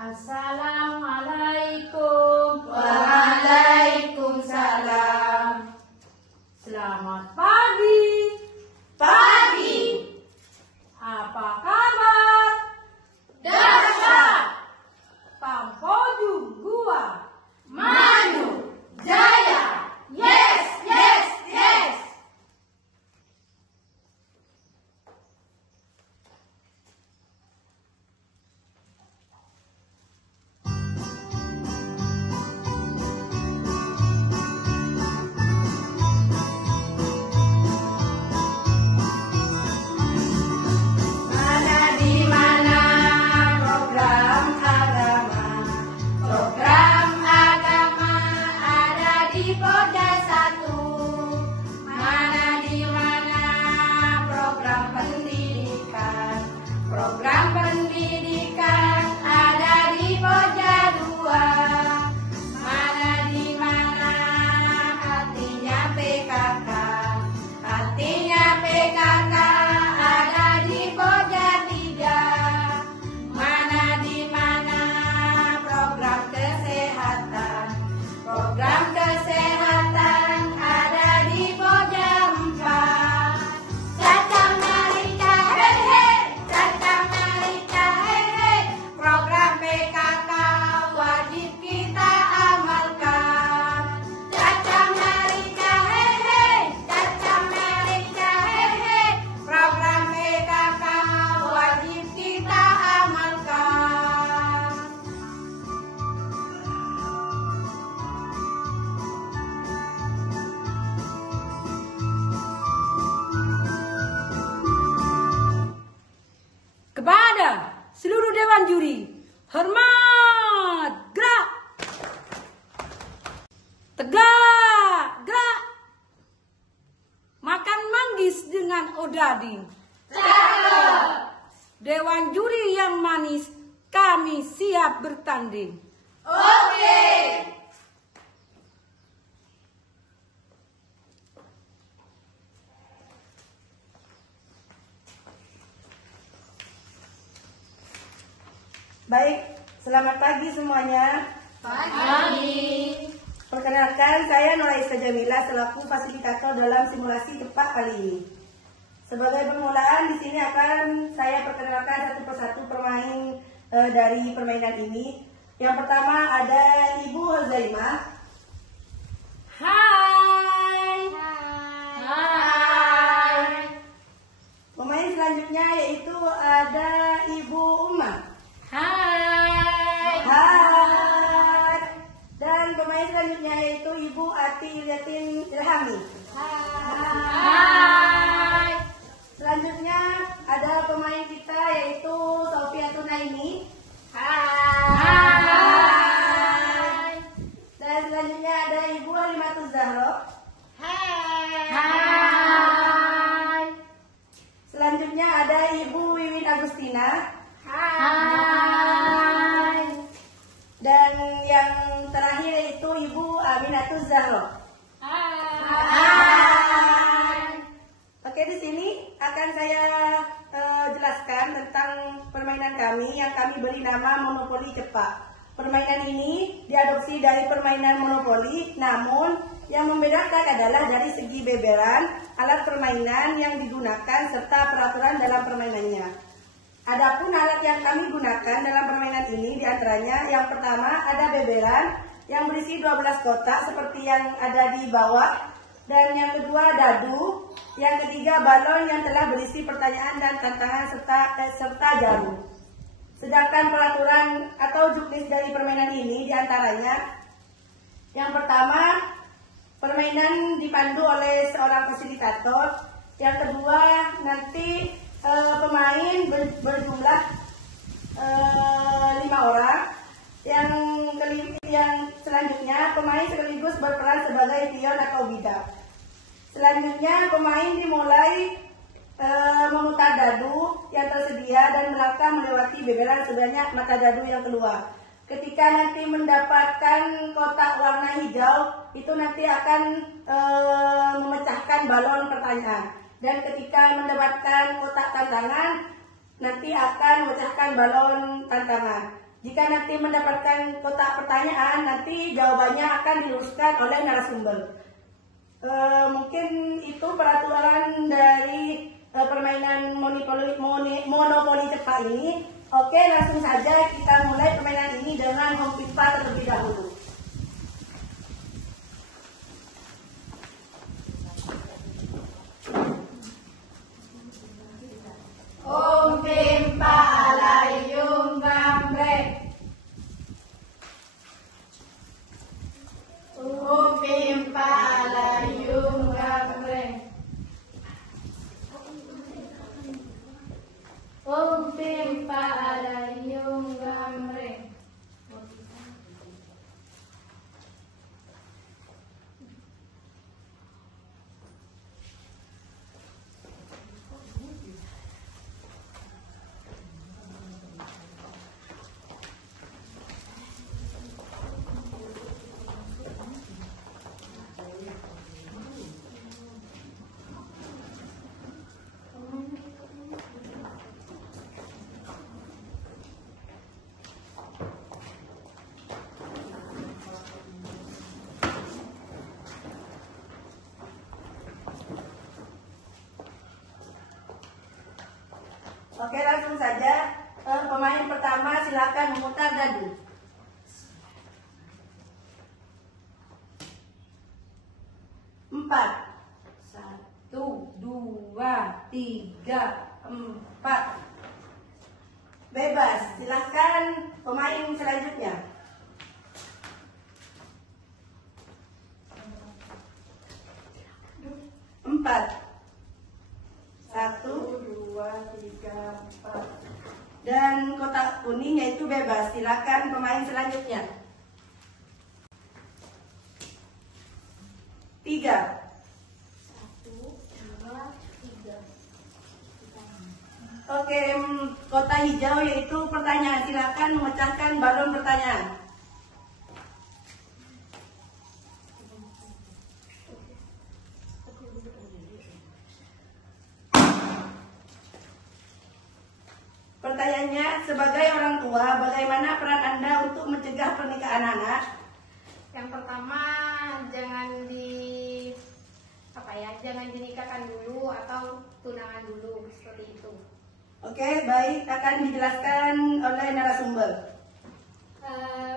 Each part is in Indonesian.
Assalamualaikum. Waalaikumsalam. Selamat pagi. Pagi. Apa kabar? Dahsyat. Pampojum gua. Manu. Jaya. Yes, yes, yes. Program pendidikan ada di pojok 2. Mana di mana artinya PKK. Artinya PKK ada di pojok 3. Mana di mana program kesehatan. Program kesehatan ada di pojok 4. Cacang Marika hehe. Program PKK wajib kita amalkan. Cacang Marika hehe, Cacang Marika hehe. Program PKK wajib kita amalkan. Kepada seluruh dewan juri, hormat, gerak. Tegak, gerak. Makan manggis dengan odading. Cakep. Dewan juri yang manis, kami siap bertanding. Oke. Baik, selamat pagi semuanya. Pagi. Perkenalkan, saya Nuraisa Jamila selaku fasilitator dalam simulasi cepat kali ini. Sebagai permulaan, di sini akan saya perkenalkan satu persatu pemain dari permainan ini. Yang pertama ada Ibu Hozaimah. Hai. Hai. Pemain selanjutnya yaitu ada Ibu Uma. Hai. Hai. Dan pemain selanjutnya yaitu Ibu Ati Ilyatin Ilhami. Hai. Selanjutnya ada pemain kita yaitu Sofiatun Naimi. Hai. Dan selanjutnya ada Ibu Halimatul Zahro. Hai. Selanjutnya ada Ibu Wiwin Agustina. Hai. Dan yang terakhir yaitu Ibu Aminatul Zahro. Hai. Oke, di sini akan saya jelaskan tentang permainan kami yang kami beri nama Monopoli Cepat. Permainan ini diadopsi dari permainan Monopoli, namun yang membedakan adalah dari segi beberan, alat permainan yang digunakan, serta peraturan dalam permainannya. Adapun alat yang kami gunakan dalam permainan ini diantaranya yang pertama ada beberan yang berisi 12 kotak seperti yang ada di bawah. Dan yang kedua dadu, yang ketiga balon yang telah berisi pertanyaan dan tantangan serta jarum. Sedangkan peraturan atau juknis dari permainan ini diantaranya yang pertama, permainan dipandu oleh seorang fasilitator. Yang kedua, nanti pemain berjumlah 5 orang. Yang selanjutnya pemain sekaligus berperan sebagai pion atau bidak. Selanjutnya pemain dimulai memutar dadu yang tersedia dan melangkah melewati beberan sebanyak mata dadu yang keluar. Ketika nanti mendapatkan kotak warna hijau, itu nanti akan memecahkan balon pertanyaan. Dan ketika mendapatkan kotak tantangan, nanti akan memecahkan balon tantangan. Jika nanti mendapatkan kotak pertanyaan, nanti jawabannya akan diluruskan oleh narasumber. Mungkin itu peraturan dari permainan monopoli cepat ini. Oke, langsung saja kita mulai permainan ini dengan mempipa terlebih dahulu. Pimpa layung gambreng. Pimpa layung gambreng. Pimpa layung gambreng. Oke, langsung saja. Pemain pertama silakan memutar dadu. Empat. 1, 2, 3, 4. Bebas. Silakan pemain selanjutnya. Empat. 1, 2, 3, 4. Dan kotak kuning yaitu bebas. Silakan pemain selanjutnya. 3. 1, 2, 3. Oke, kotak hijau yaitu pertanyaan. Silakan memecahkan balon pertanyaan. Pertanyaannya, sebagai orang tua, bagaimana peran Anda untuk mencegah pernikahan anak? Yang pertama, jangan dinikahkan dulu atau tunangan dulu, seperti itu. Oke, baik, akan dijelaskan oleh narasumber.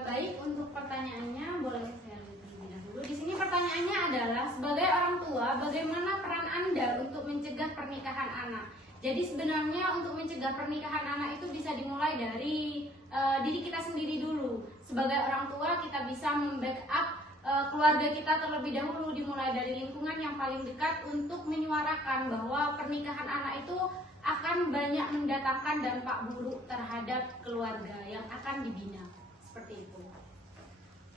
Baik, untuk pertanyaannya boleh saya terlebih dahulu. Di sini pertanyaannya adalah, sebagai orang tua, bagaimana peran Anda untuk mencegah pernikahan anak? Jadi sebenarnya untuk mencegah pernikahan anak itu bisa dimulai dari diri kita sendiri dulu. Sebagai orang tua kita bisa membackup keluarga kita terlebih dahulu, dimulai dari lingkungan yang paling dekat untuk menyuarakan bahwa pernikahan anak itu akan banyak mendatangkan dampak buruk terhadap keluarga yang akan dibina. Seperti itu.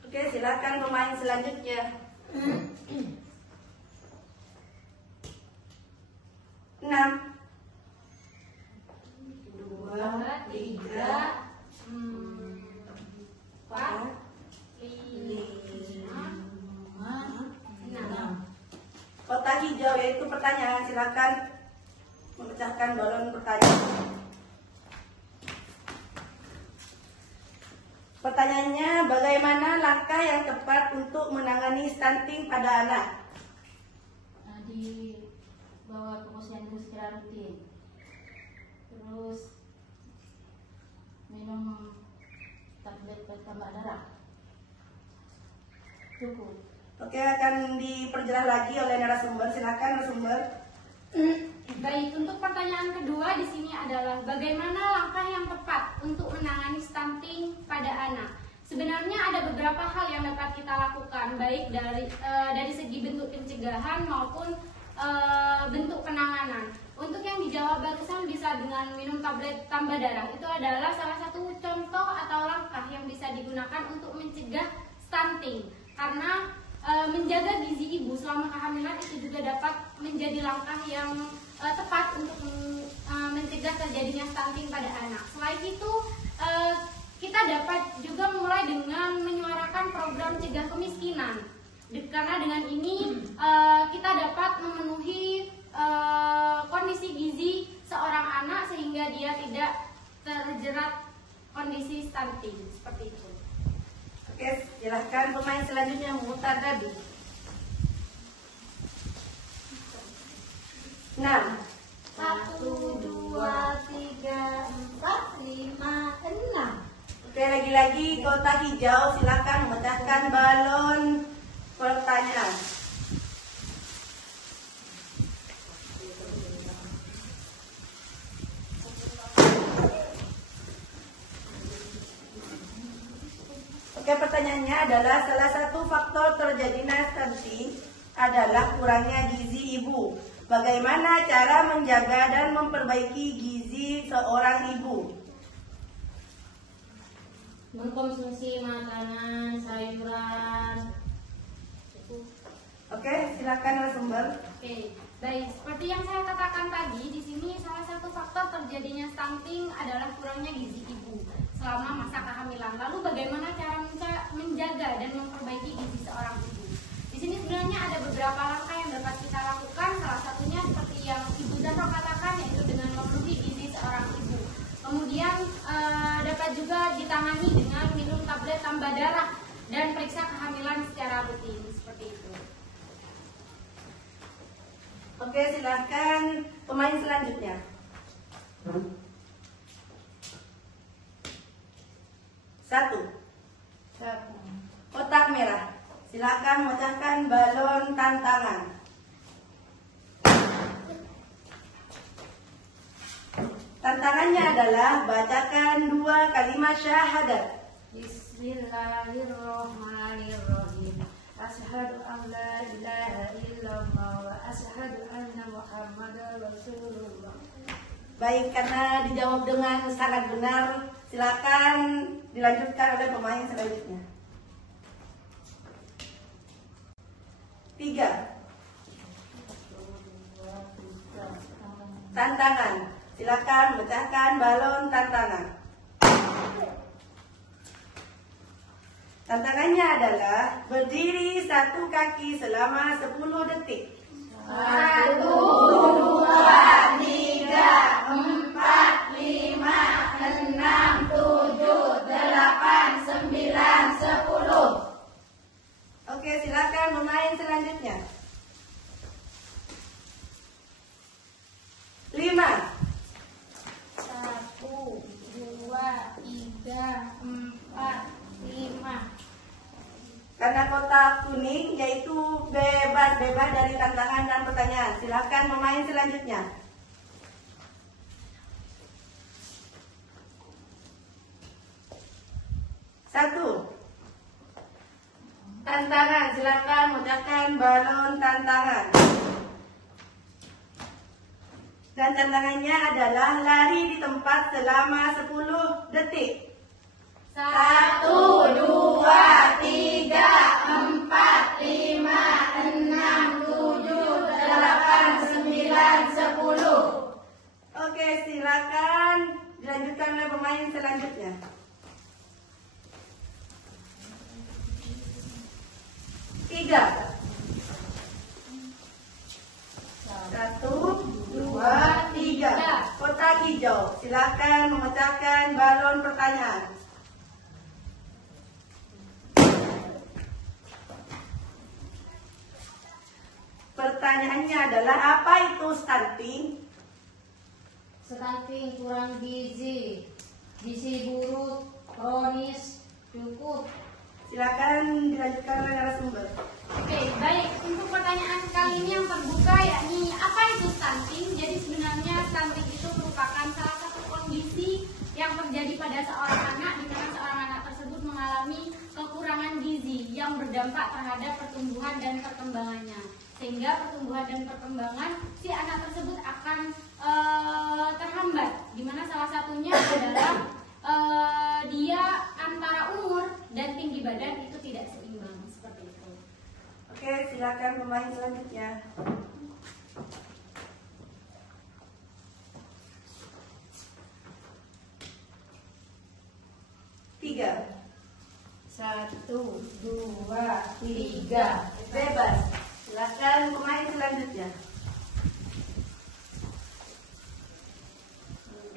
Oke, silakan pemain selanjutnya. 6, 2, 3, 4, 5, 6. Kotak hijau yaitu pertanyaan. Silakan memecahkan balon pertanyaan. Pertanyaannya, bagaimana langkah yang tepat untuk menangani stunting pada anak? Di bawah ke posyandu secara rutin. Terus minum tablet tambah darah. Cukup. Oke, akan diperjelas lagi oleh narasumber. Silakan narasumber. Baik, untuk pertanyaan kedua di sini adalah bagaimana langkah yang tepat untuk menangani stunting pada anak. Sebenarnya ada beberapa hal yang dapat kita lakukan, baik dari segi bentuk pencegahan maupun bentuk penanganan. Untuk yang dijawab barusan bisa dengan minum tablet tambah darah. Itu adalah salah satu contoh atau langkah yang bisa digunakan untuk mencegah stunting. Karena menjaga gizi ibu selama kehamilan itu juga dapat menjadi langkah yang tepat untuk mencegah terjadinya stunting pada anak. Selain itu, kita dapat juga mulai dengan menyuarakan program cegah kemiskinan. Karena dengan ini kita dapat memenuhi kondisi gizi seorang anak sehingga dia tidak terjerat kondisi stunting seperti itu. Oke, silahkan pemain selanjutnya memutar dadu. 6. 1, 2, 3, 4, 5, 6. Oke, lagi-lagi kotak hijau, silakan memecahkan balon pertanyaan. Oke, pertanyaannya adalah salah satu faktor terjadinya stunting adalah kurangnya gizi ibu. Bagaimana cara menjaga dan memperbaiki gizi seorang ibu? Mengkonsumsi makanan, sayuran. Oke, silakan narasumber. Oke, baik. Seperti yang saya katakan tadi, di sini salah satu faktor terjadinya stunting adalah kurangnya gizi ibu selama masa kehamilan. Lalu bagaimana cara menjaga dan memperbaiki gizi seorang ibu? Di sini sebenarnya ada beberapa langkah yang dapat kita lakukan. Salah satunya seperti yang Ibu Zahra katakan, yaitu dengan memenuhi gizi seorang ibu. Kemudian dapat juga ditangani dengan minum tablet tambah darah dan periksa kehamilan secara rutin seperti itu. Oke, silakan pemain selanjutnya. 1. Kotak merah. Silakan memecahkan balon tantangan. Tantangannya adalah bacakan 2 kalimat syahadat. Bismillahirrahmanirrahim. Asyhadu an la ilaha illallah wa asyhadu anna Muhammadar Rasulullah. Baik, karena dijawab dengan sangat benar, silakan dilanjutkan oleh pemain selanjutnya. 3. Tantangan. Silakan pecahkan balon tantangan. Tantangannya adalah berdiri 1 kaki selama 10 detik. 1, 2, 3, 4, 5, 6, 7, 8, 9, 10. Oke, silakan pemain selanjutnya. 5. 1, 2, 3, 4, 5. Karena kotak kuning yaitu bebas dari tantangan dan pertanyaan. Silakan pemain selanjutnya. 1. Tantangan, silakan memecahkan balon tantangan. Dan tantangannya adalah lari di tempat selama 10 detik. 1, 2, 3, 4, 5, 6, 7, 8, 9, 10. Oke, silakan dilanjutkan oleh pemain selanjutnya. 3. 1, 2, 3. Kotak hijau, silakan memecahkan balon pertanyaan. Pertanyaannya adalah apa itu stunting? Stunting kurang gizi, gizi buruk, kronis, cukup. Silakan dilanjutkan oleh narasumber. Oke, baik. Untuk pertanyaan kali ini yang terbuka yakni apa itu stunting? Jadi sebenarnya stunting itu merupakan salah satu kondisi yang terjadi pada seorang anak di mana seorang anak tersebut mengalami kekurangan gizi yang berdampak terhadap pertumbuhan dan perkembangannya. Sehingga pertumbuhan dan perkembangan si anak tersebut akan terhambat. Di mana salah satunya adalah dia antara umur dan tinggi badan itu tidak seimbang seperti itu. Oke, silakan pemain selanjutnya. 3. 1, 2, 3. Bebas. Silakan pemain selanjutnya.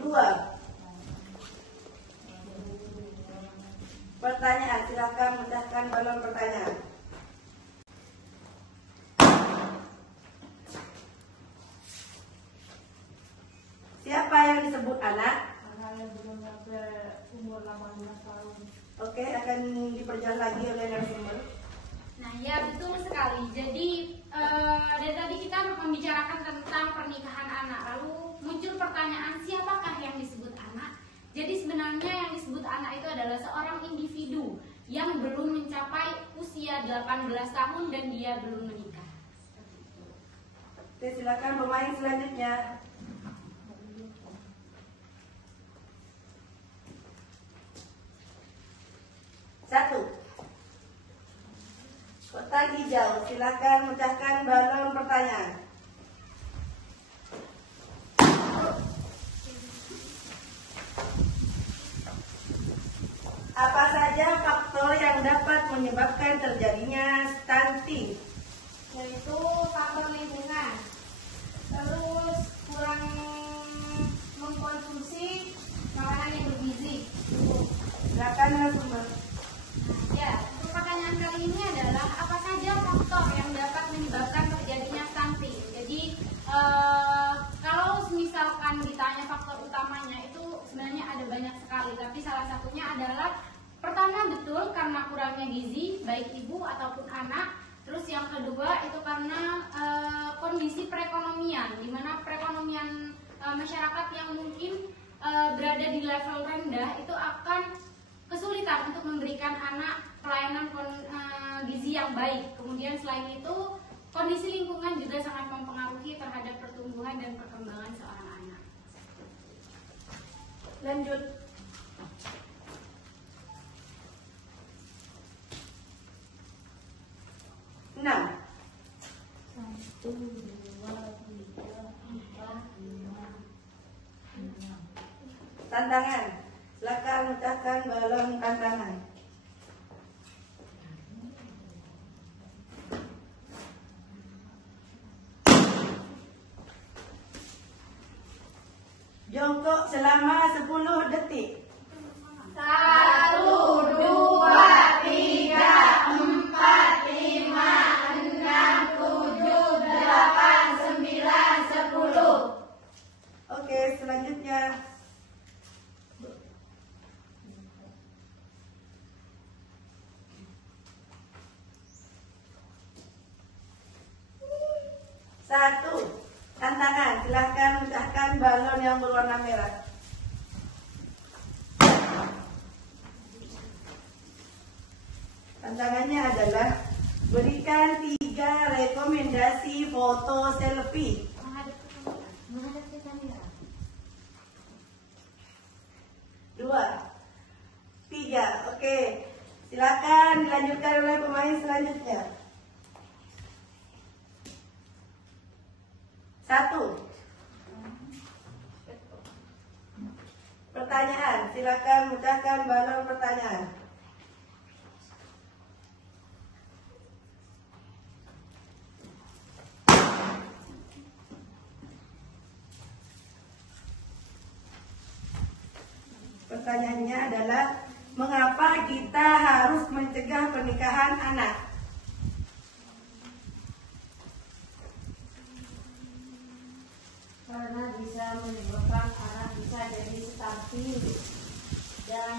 2. Pertanyaan, silakan pecahkan balon pertanyaan. Siapa yang disebut anak? Anak yang belum sampai umur 18 tahun. Oke, akan diperjelas lagi oleh narasumber. Nah, ya betul sekali. Jadi dari tadi kita membicarakan tentang pernikahan anak. Lalu muncul pertanyaan, siapakah yang disebut anak? Jadi sebenarnya yang disebut anak itu adalah seorang individu yang belum mencapai usia 18 tahun dan dia belum menikah. Oke, silakan pemain selanjutnya. Satu. Kotak hijau, silakan pecahkan balon pertanyaan. Apa saja faktor yang dapat menyebabkan terjadinya stunting? Yaitu faktor lingkungan, terus kurang mengkonsumsi makanan yang bergizi. Silakan narasumber. Ya, untuk pertanyaan kali ini adalah apa saja faktor yang dapat menyebabkan terjadinya stunting. Jadi kalau misalkan ditanya faktor utamanya itu sebenarnya ada banyak sekali, tapi salah satunya adalah pertama betul karena kurangnya gizi baik ibu ataupun anak. Terus yang kedua itu karena kondisi perekonomian, di mana perekonomian masyarakat yang mungkin berada di level rendah itu akan kesulitan untuk memberikan anak pelayanan gizi yang baik. Kemudian selain itu kondisi lingkungan juga sangat mempengaruhi terhadap pertumbuhan dan perkembangan seorang anak. Lanjut. Enam. 1, 2, 3, 4, 5, 6. Tantangan. Silakan pecahkan balon tantangan. Jongkok selama 10 detik. 1, 2, 3, 4, 5, 6, 7, 8, 9, 10. Oke, selanjutnya. Satu. Tantangan, silahkan pecahkan balon yang berwarna merah. Tantangannya adalah berikan 3 rekomendasi foto selfie. Menghadap ke kamera. 2, 3. Oke, silakan dilanjutkan oleh pemain selanjutnya. 1. Pertanyaan, silakan pecahkan balon pertanyaan. Pertanyaannya adalah, mengapa kita harus mencegah pernikahan anak? Karena bisa menyebabkan anak bisa jadi stunting dan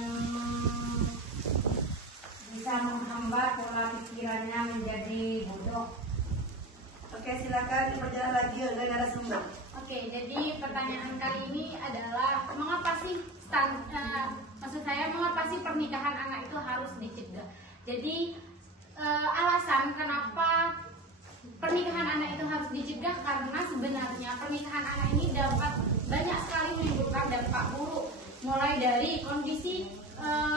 bisa menghambat pola pikirannya menjadi bodoh. Oke, silakan diperjelas lagi oleh narasumber. Oke, jadi pertanyaan kali ini adalah mengapa sih mengapa sih pernikahan anak itu harus dicegah? Jadi alasan kenapa pernikahan anak itu harus dicegah karena sebenarnya pernikahan anak ini dapat banyak sekali menimbulkan dampak buruk, mulai dari kondisi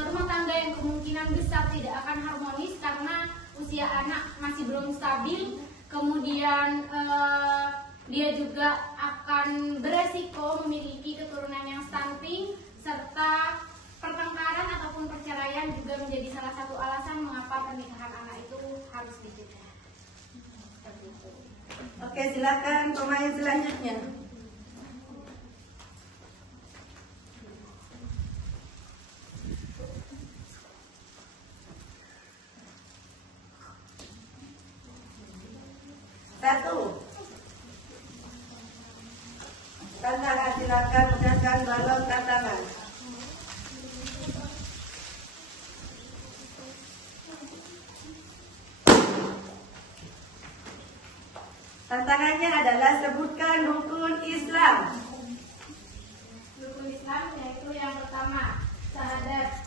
rumah tangga yang kemungkinan besar tidak akan harmonis karena usia anak masih belum stabil, kemudian dia juga akan beresiko memiliki keturunan yang stunting, serta pertengkaran ataupun perceraian juga menjadi salah satu alasan mengapa pernikahan anak itu harus dicegah. Oke, silakan pemain selanjutnya. 1. Tantangan, silakan pecahkan balon tantangan. Tantangannya adalah sebutkan rukun Islam. Rukun Islam yaitu yang pertama syahadat,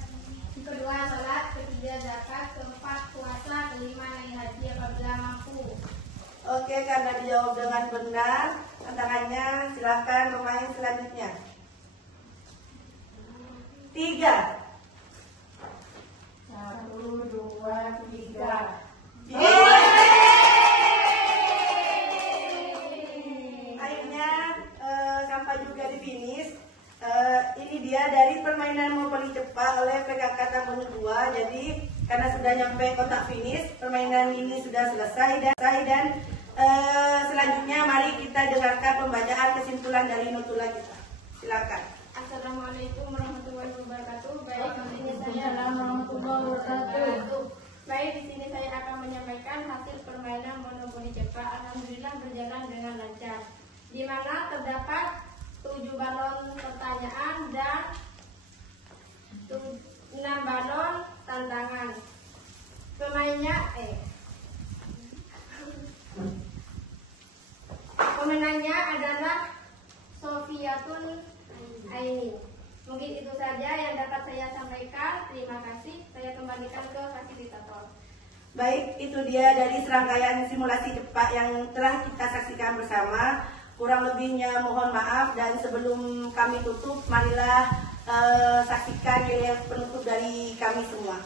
kedua salat, ketiga zakat, keempat puasa, kelima naik haji apabila mampu. Oke, karena dijawab dengan benar, tantangannya silakan pemain selanjutnya. 3. 1, 2, 3. Akhirnya sampai juga di finish. Ini dia dari permainan Monopoli cepat oleh PKK Tambun 2. Jadi karena sudah nyampe kotak finish, permainan ini sudah selesai dan selanjutnya mari kita dengarkan pembacaan kesimpulan dari notula kita. Silakan. Assalamualaikum warahmatullahi wabarakatuh. Baik, di sini saya Warahmatullahi wabarakatuh. Baik, di sini saya akan menyampaikan hasil permainan monopoli cepat. Alhamdulillah berjalan dengan lancar. Di mana terdapat 7 balon pertanyaan dan 6 balon tantangan. Pemenangnya adalah Sofiatun Aini. Mungkin itu saja yang dapat saya sampaikan. Terima kasih. Saya kembalikan ke fasilitator. Baik, itu dia dari serangkaian simulasi cepat yang telah kita saksikan bersama. Kurang lebihnya mohon maaf, dan sebelum kami tutup, marilah saksikan yel penutup dari kami semua.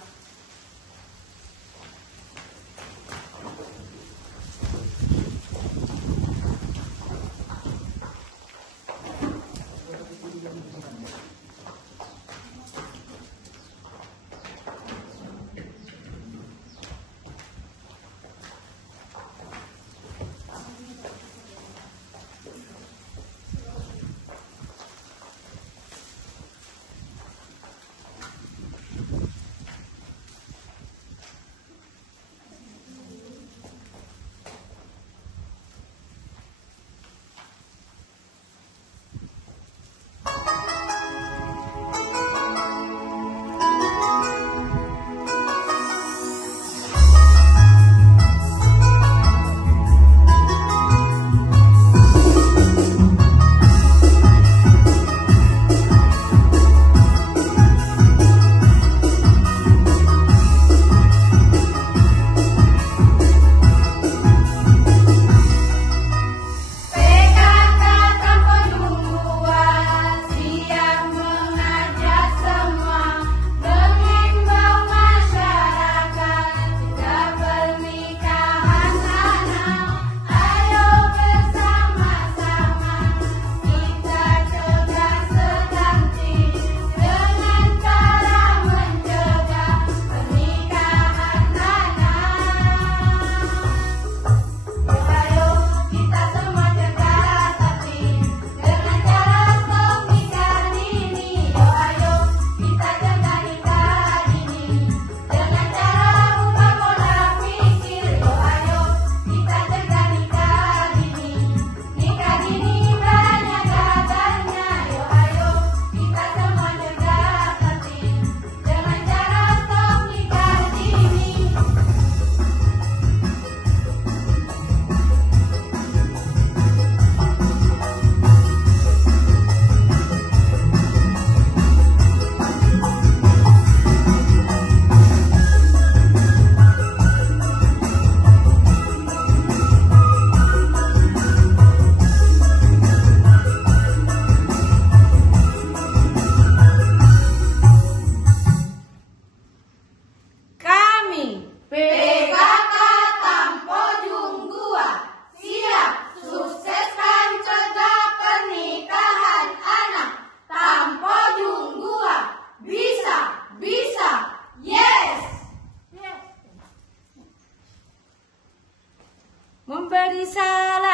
Memberi salam